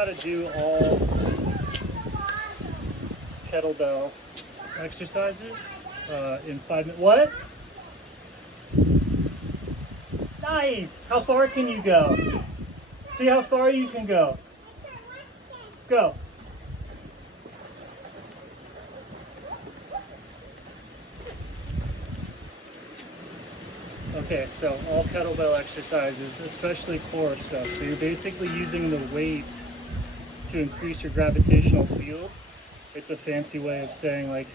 how to do all kettlebell exercises in 5 minutes. What? Nice! How far can you go? See how far you can go. Go. Okay, so all kettlebell exercises, especially core stuff. So you're basically using the weight to increase your gravitational field. It's a fancy way of saying like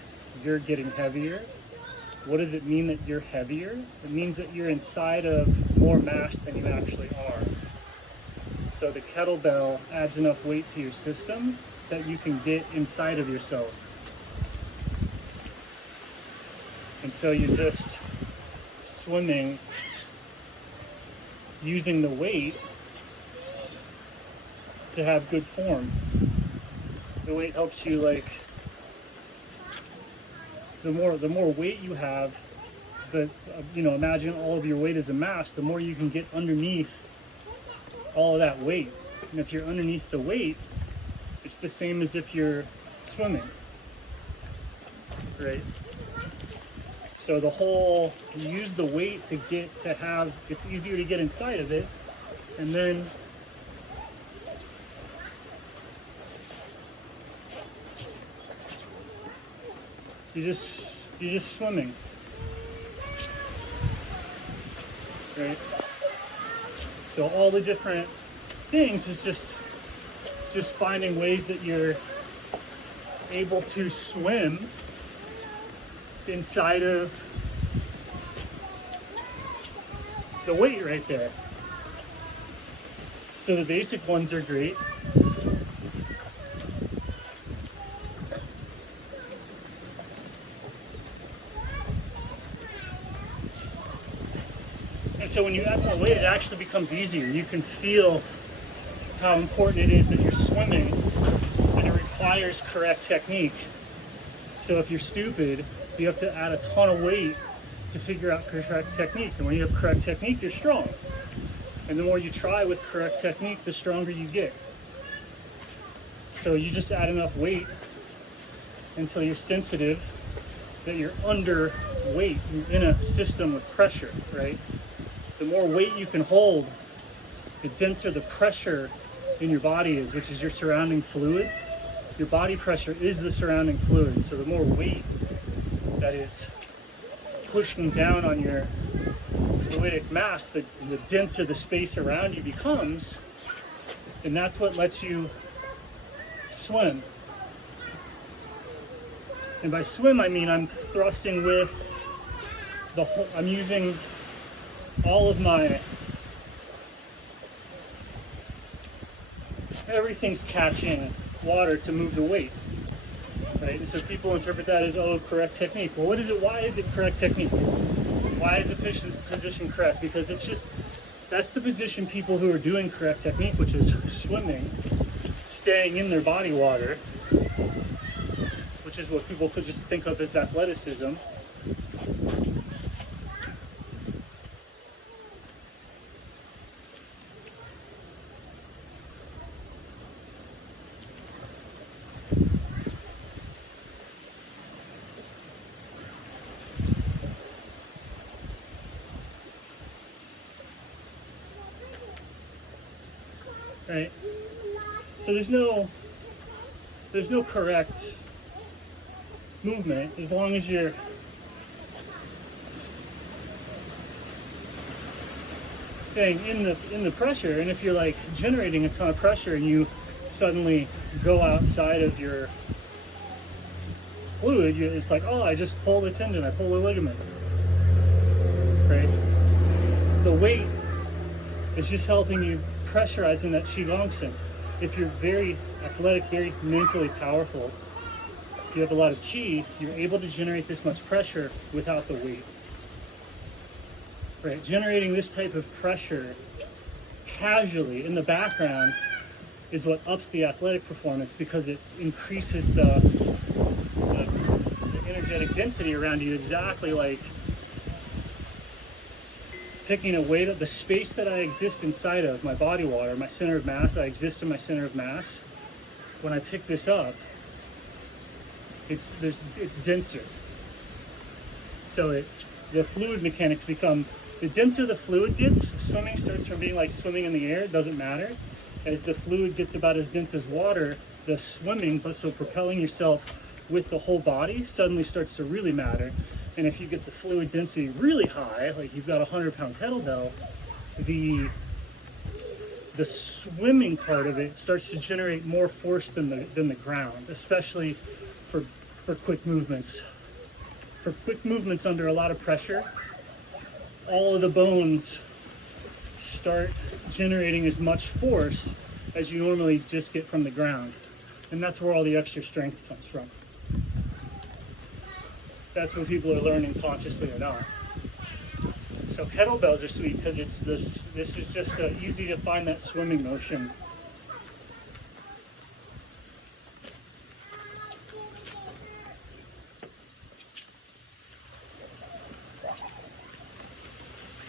you're getting heavier. What does it mean that you're heavier? It means that you're inside of more mass than you actually are. So the kettlebell adds enough weight to your system that you can get inside of yourself. And so you're just swimming using the weight to have good form. The weight helps you, like, the more weight you have, imagine all of your weight as a mass, the more you can get underneath all of that weight. And if you're underneath the weight, it's the same as if you're swimming, right? So you use the weight it's easier to get inside of it, and then you're just swimming, right? So all the different things is just finding ways that you're able to swim inside of the weight right there. So the basic ones are great. And so when you add more weight, it actually becomes easier. You can feel how important it is that you're swimming, and it requires correct technique. So if you're stupid, you have to add a ton of weight to figure out correct technique. And when you have correct technique, you're strong. And the more you try with correct technique, the stronger you get. So you just add enough weight until you're sensitive that you're under weight. You're in a system with pressure, right? The more weight you can hold, the denser the pressure in your body is, which is your surrounding fluid. Your body pressure is the surrounding fluid. So the more weight that is pushing down on your fluidic mass, the denser the space around you becomes, and that's what lets you swim. And by swim, I mean I'm thrusting with I'm using all of everything's catching water to move the weight, right? And so people interpret that as, oh, correct technique. Well, why is it correct technique? Why is the position correct? Because that's the position people who are doing correct technique, which is swimming, staying in their body water, which is what people could just think of as athleticism. Right? So there's no correct movement as long as you're staying in the pressure. And if you're like generating a ton of pressure and you suddenly go outside of your fluid, it's like, oh, I just pulled a tendon, I pulled a ligament, right? The weight is just helping you pressurizing that qigong sense. If you're very athletic, very mentally powerful, if you have a lot of qi, you're able to generate this much pressure without the weight. Right? Generating this type of pressure casually in the background is what ups the athletic performance, because it increases the energetic density around you, exactly like picking a weight of the space that I exist inside of, my body water, my center of mass, I exist in my center of mass. When I pick this up, it's denser. So the fluid mechanics become, the denser the fluid gets, swimming starts from being like swimming in the air, it doesn't matter. As the fluid gets about as dense as water, the swimming, but so propelling yourself with the whole body suddenly starts to really matter. And if you get the fluid density really high, like you've got a 100-pound kettlebell, the swimming part of it starts to generate more force than the ground, especially for quick movements. For quick movements under a lot of pressure, all of the bones start generating as much force as you normally just get from the ground. And that's where all the extra strength comes from. That's what people are learning consciously or not. So kettlebells are sweet because it's this is just easy to find that swimming motion.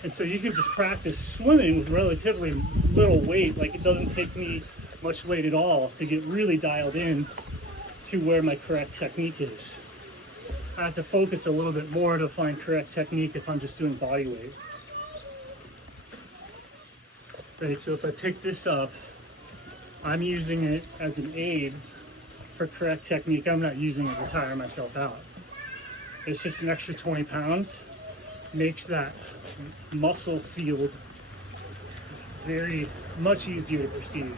And so you can just practice swimming with relatively little weight. Like it doesn't take me much weight at all to get really dialed in to where my correct technique is. I have to focus a little bit more to find correct technique if I'm just doing body weight. Right, so if I pick this up, I'm using it as an aid for correct technique. I'm not using it to tire myself out. It's just an extra 20 pounds. Makes that muscle field very much easier to perceive.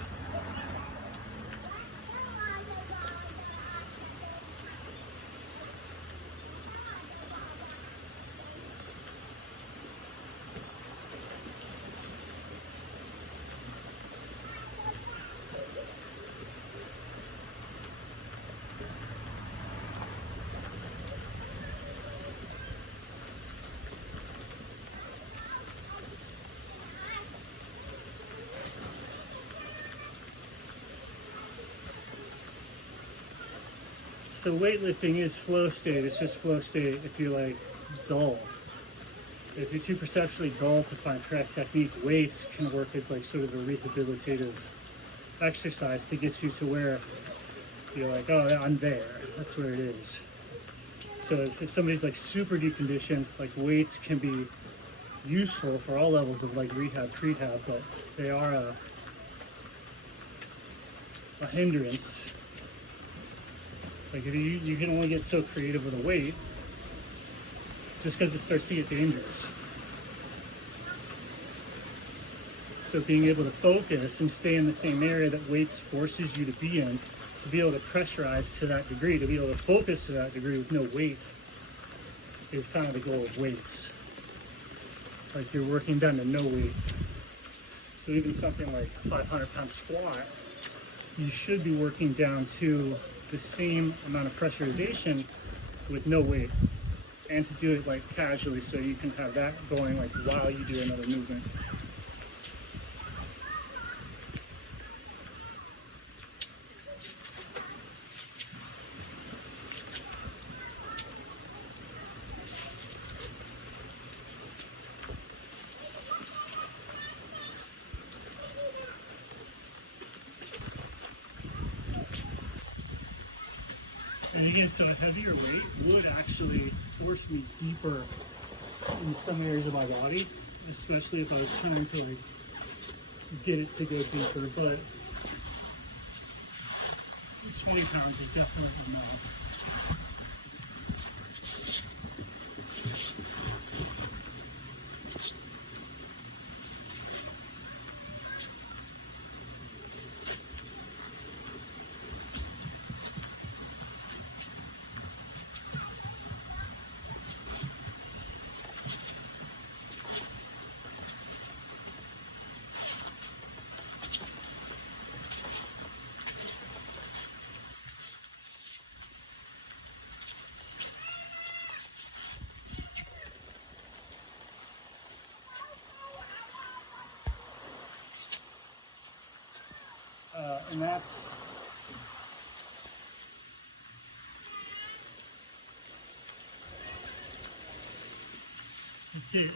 So weightlifting is flow state. It's just flow state if you're like dull. If you're too perceptually dull to find correct technique, weights can work as like sort of a rehabilitative exercise to get you to where you're like, oh, I'm there. That's where it is. So if somebody's like super deconditioned, like weights can be useful for all levels of like rehab, prehab, but they are a hindrance. Like if you can only get so creative with a weight just because it starts to get dangerous. So being able to focus and stay in the same area that weights forces you to be in, to be able to pressurize to that degree, to be able to focus to that degree with no weight, is kind of the goal of weights. Like you're working down to no weight. So even something like a 500-pound squat, you should be working down to the same amount of pressurization with no weight, and to do it like casually so you can have that going like while you do another movement. And again, so a heavier weight would actually force me deeper in some areas of my body, especially if I was trying to like get it to go deeper. But 20 pounds is definitely enough. And that's it.